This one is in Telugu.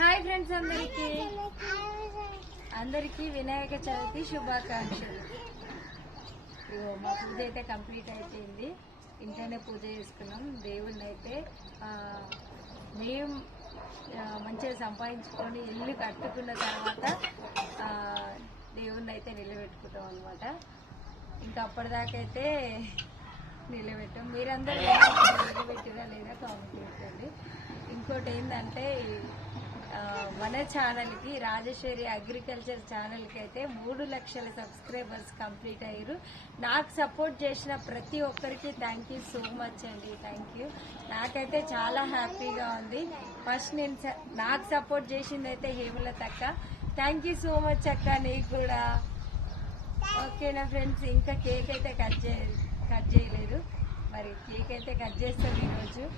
హాయ్ ఫ్రెండ్స్ అందరికి. అందరికీ వినాయక చవితి శుభాకాంక్షలు. ఇగో మా పూజ అయితే కంప్లీట్ అయిపోయింది. ఇంట్లోనే పూజ చేసుకున్నాం. దేవుణ్ణి అయితే మేము మంచిగా సంపాదించుకొని ఇల్లు కట్టుకున్న తర్వాత దేవుణ్ణి అయితే నిలబెట్టుకుంటాం అనమాట ఇంకా అప్పటిదాకైతే నిలబెట్టాం. మీరందరూ నిలబెట్టిరా లేదా కామెంట్ పెట్టండి ఇంకోటి ఏంటంటే మన ఛానల్కి రాజేశ్వరి అగ్రికల్చర్ ఛానల్కి అయితే మూడు లక్షల సబ్స్క్రైబర్స్ కంప్లీట్ అయ్యారు. నాకు సపోర్ట్ చేసిన ప్రతి ఒక్కరికి థ్యాంక్ యూ సో మచ్ అండి. థ్యాంక్ యూ నాకైతే చాలా హ్యాపీగా ఉంది. ఫస్ట్ నేను స- నాకు సపోర్ట్ చేసింది అయితే హేమలత అక్క. థ్యాంక్ యూ సో మచ్ అక్క నీకు కూడా. ఓకేనా ఫ్రెండ్స్ ఇంకా కేక్ అయితే కట్ చే కట్ చేయలేదు. మరి కేక్ అయితే కట్ చేస్తాం ఈరోజు.